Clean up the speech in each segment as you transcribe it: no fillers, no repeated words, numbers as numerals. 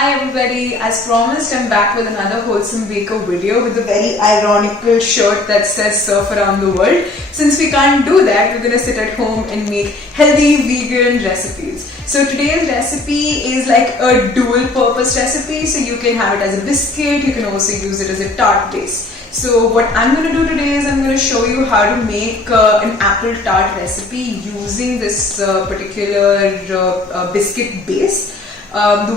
Hi everybody, as promised I'm back with another WholeSomeBaker video with a very ironical shirt that says surf around the world. Since we can't do that, we're gonna sit at home and make healthy vegan recipes. So today's recipe is like a dual purpose recipe, so you can have it as a biscuit, you can also use it as a tart base. So what I'm going to do today is I'm going to show you how to make an apple tart recipe using this particular biscuit base.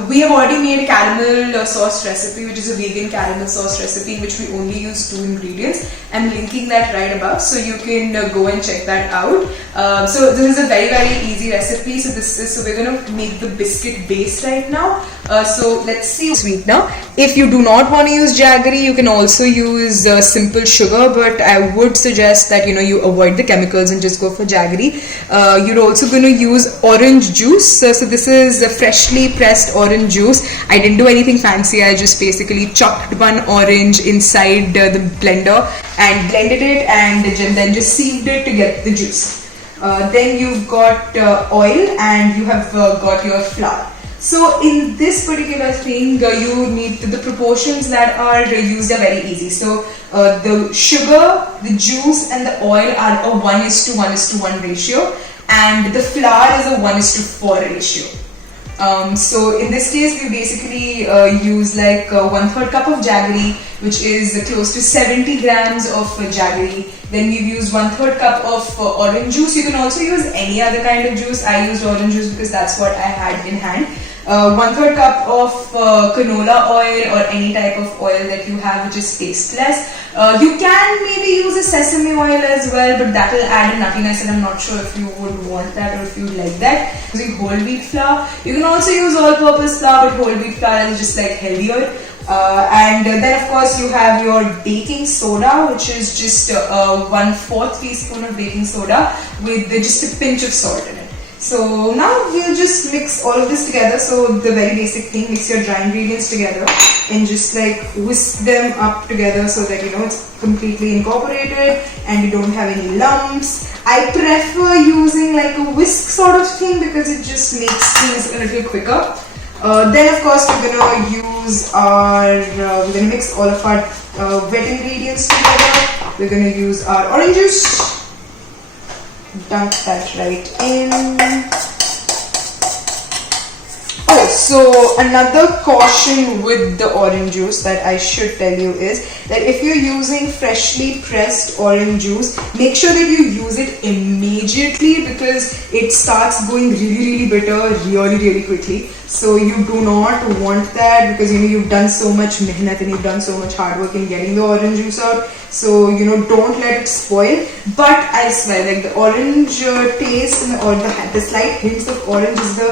We have already made a caramel sauce recipe, which is a vegan caramel sauce recipe in which we only use 2 ingredients. I'm linking that right above so you can go and check that out. So this is a very easy recipe. So we're going to make the biscuit base right now. So let's see. Sweet now. If you do not want to use jaggery, you can also use simple sugar, but I would suggest that you avoid the chemicals and just go for jaggery. You're also going to use orange juice. So this is freshly pressed orange juice. I didn't do anything fancy. I just basically chopped one orange inside the blender and blended it and then just sieved it to get the juice. Then you've got oil and you have got your flour. So in this particular thing, you need the proportions that are used are very easy. So the sugar, the juice and the oil are a 1:1:1 ratio, and the flour is a 1:4 ratio. So in this case, we basically use like 1/3 cup of jaggery, which is close to 70 grams of jaggery. Then we've used 1/3 cup of orange juice. You can also use any other kind of juice. I used orange juice because that's what I had in hand. 1/3 cup of canola oil or any type of oil that you have which is tasteless. You can maybe use a sesame oil as well, but that will add a nuttiness and I'm not sure if you would want that or if you like that. Using whole wheat flour. You can also use all-purpose flour, but whole wheat flour is just like healthier. And then of course you have your baking soda, which is just 1/4 teaspoon of baking soda with just a pinch of salt in it. So now we'll just mix all of this together. So the very basic thing, mix your dry ingredients together and just like whisk them up together so that it's completely incorporated and you don't have any lumps. I prefer using like a whisk sort of thing because it just makes things a little quicker. Then of course we're gonna mix all of our wet ingredients together. We're gonna use our orange juice. Dump that right in. Oh, so another caution with the orange juice that I should tell you is that if you're using freshly pressed orange juice, make sure that you use it immediately because it starts going really bitter really quickly. So you do not want that because you've done so much mehnat and you've done so much hard work in getting the orange juice out. So don't let it spoil. But I swear, like the orange taste or the slight hints of orange is the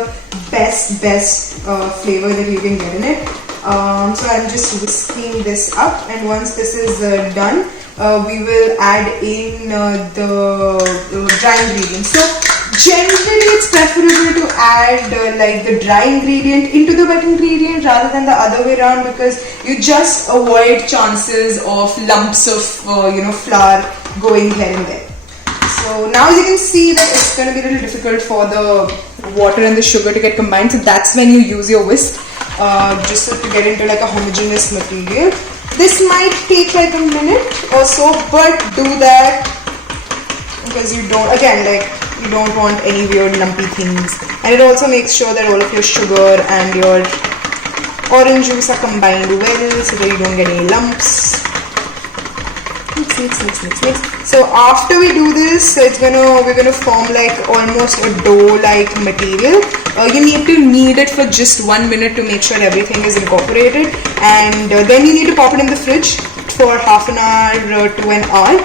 best flavor that you can get in it. So I'm just whisking this up, and once this is done, we will add in the dry ingredients. So generally it's preferable to add like the dry ingredient into the wet ingredient rather than the other way around, because you just avoid chances of lumps of flour going here and there. So now you can see that it's going to be a little difficult for the water and the sugar to get combined. So that's when you use your whisk just to get into like a homogeneous material. This might take like a minute or so, but do that because you don't want any weird lumpy things. And it also makes sure that all of your sugar and your orange juice are combined well so that you don't get any lumps. Mix. So after we do this, we're gonna form like almost a dough-like material. You need to knead it for just 1 minute to make sure everything is incorporated, and then you need to pop it in the fridge for half an hour to an hour.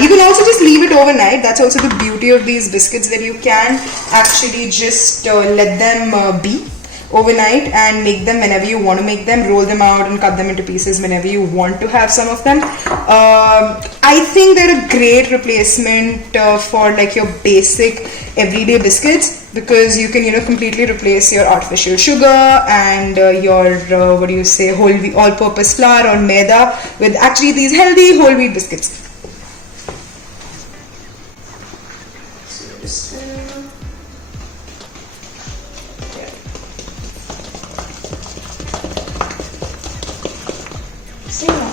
You can also just leave it overnight. That's also the beauty of these biscuits, that you can actually just let them be overnight and make them whenever you want to make them, roll them out and cut them into pieces whenever you want to have some of them. I think they're a great replacement for like your basic everyday biscuits, because you can completely replace your artificial sugar and your all-purpose flour or maida with actually these healthy whole wheat biscuits.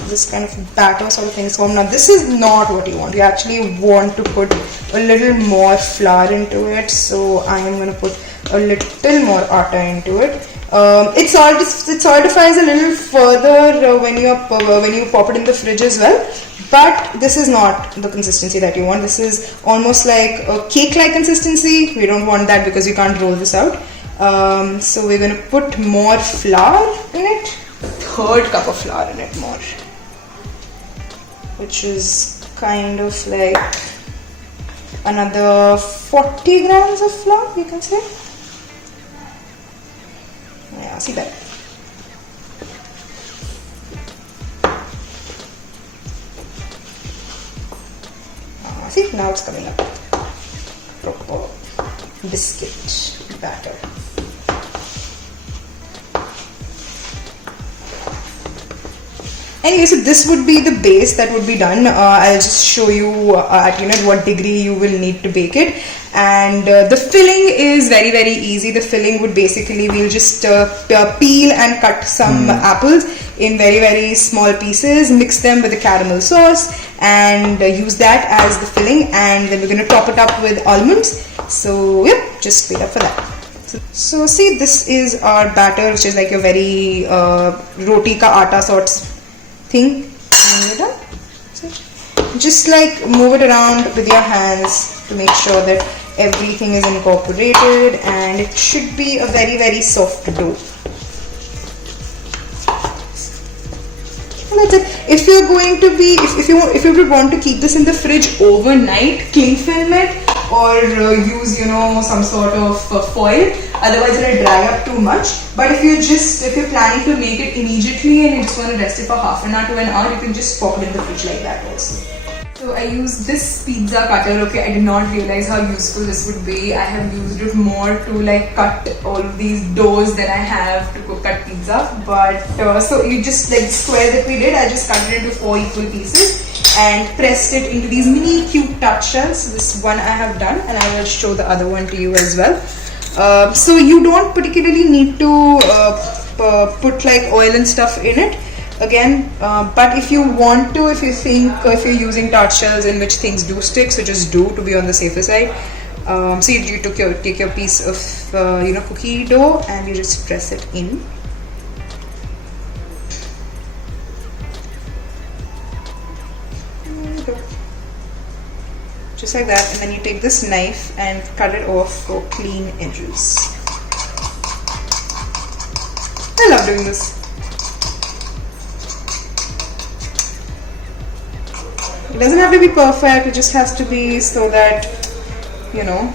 this kind of batter sort of thing is formed. Now this is not what you want. You actually want to put a little more flour into it. So I am going to put a little more atta into it. It solidifies a little further when you pop it in the fridge as well. But this is not the consistency that you want. This is almost like a cake-like consistency. We don't want that because you can't roll this out. So we're going to put more flour in it. Third cup of flour in it more. Which is kind of like another 40 grams of flour, you can say. Yeah, see that. See, now it's coming up. Proper biscuit batter. Anyway, so this would be the base that would be done. I'll just show you at what degree you will need to bake it. And the filling is very, very easy. The filling would basically, we'll just peel and cut some apples in very, very small pieces, mix them with the caramel sauce and use that as the filling, and then we're going to top it up with almonds. So yep, just wait up for that. So see, this is our batter, which is like a very roti ka atta sorts thing. And we're done. So just like move it around with your hands to make sure that everything is incorporated, and it should be a very, very soft dough. And that's it. If you're going to be, if you would want to keep this in the fridge overnight, cling film it or use some sort of foil. Otherwise it'll dry up too much. But if you're planning to make it immediately and you just want to rest it for half an hour to an hour, you can just pop it in the fridge like that also. So I used this pizza cutter. Okay, I did not realize how useful this would be. I have used it more to like cut all of these doughs that I have to cut pizza. But so you just like the square that we did, I just cut it into 4 equal pieces and pressed it into these mini cute tart shells. So this one I have done, and I will show the other one to you as well. So you don't particularly need to put like oil and stuff in it. Again, but if you want to, if you're using tart shells in which things do stick, so just do, to be on the safer side. So you take your piece of cookie dough and you just press it in. There you go. Just like that, and then you take this knife and cut it off for clean edges. I love doing this. It doesn't have to be perfect, it just has to be so that you know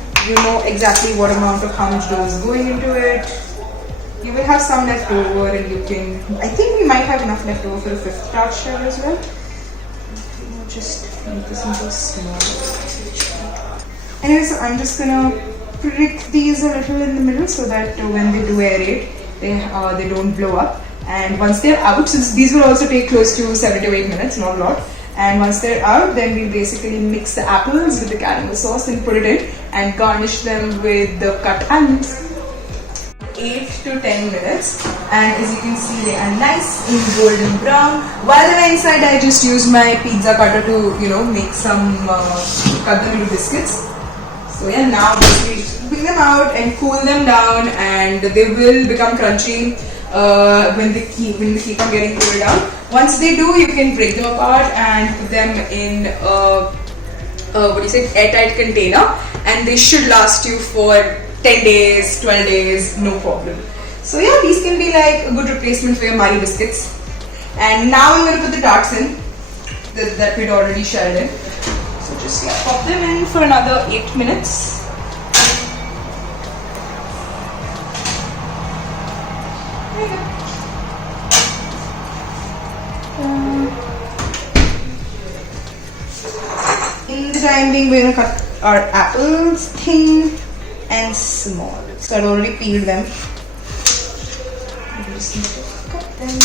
exactly what amount of how much dough is going into it. You will have some left over, and you can, I think we might have enough left over for the 5th tart shell as well. Just make this into a small. Anyway, so I'm just gonna prick these a little in the middle so that when they do aerate, they don't blow up. And once they're out, since these will also take close to 7 to 8 minutes, not a lot. And once they're out, then we basically mix the apples with the caramel sauce and put it in and garnish them with the cut almonds. 8 to 10 minutes, and as you can see, they are nice and golden brown. While they're inside, I just used my pizza cutter to make some cut them into biscuits. So yeah, now basically bring them out and cool them down, and they will become crunchy when they keep on getting cooled down. Once they do, you can break them apart and put them in airtight container, and they should last you for 10 days, 12 days, no problem. So yeah, these can be like a good replacement for your Marie biscuits. And now I'm going to put the tarts in that we'd already shelled in. So just pop them in for another 8 minutes. There you go. In the time being, we're going to cut our apples thin and small. So I've already peeled them. I just need to cut them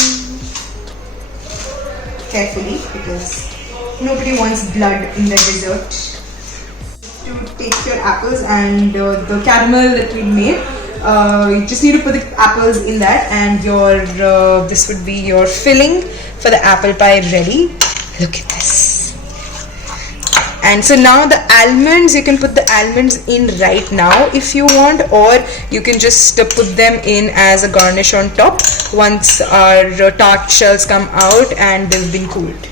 carefully because nobody wants blood in their dessert. To take your apples and the caramel that we made, You just need to put the apples in that, and your this would be your filling for the apple pie ready. Look at this. And so now the almonds, you can put the almonds in right now if you want, or you can just put them in as a garnish on top once our tart shells come out and they've been cooled.